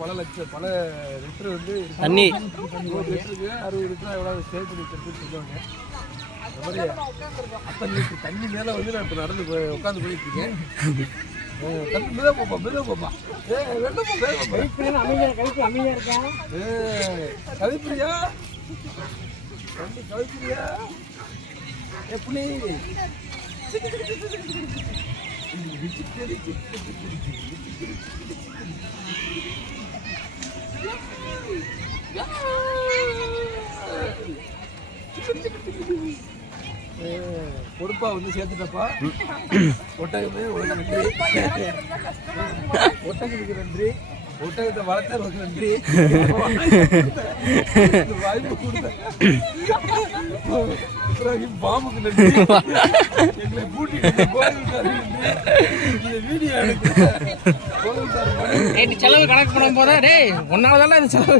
பல லட்சம் பல லிட்டர் வந்து தண்ணி 100 லிட்டருக்கு 60 லிட்டர் எவ்வளோ சேவ் பண்ணி வச்சிருக்குன்னு சொல்லுவாங்க. அந்த மாதிரி அத்தனை லிட்டர் தண்ணி மேலே வந்து நான் இப்போ நடந்து உட்காந்து போயிட்டு இருக்கேன். தண்ணி மெதுவாக போப்பா அமைதியா இருக்கா கவிப்பிரியா தண்ணி கவிப்பிரியா எப்படி பொறுப்பா வந்து சேர்த்துட்டப்பா. ஒட்டகமே உனக்கு நன்றி, ஒட்டகத்துக்கு நன்றி, ஒட்டகத்தை வளர்த்தவருக்கு நன்றி, வாய்ப்பு கொடுத்த பாம்புக்கு நன்றி, எங்களை கூட்டிட்டு வீடியோ செலவு கணக்கு பண்ணும் போதா டேய் ஒன்னாலதானே இந்த செலவு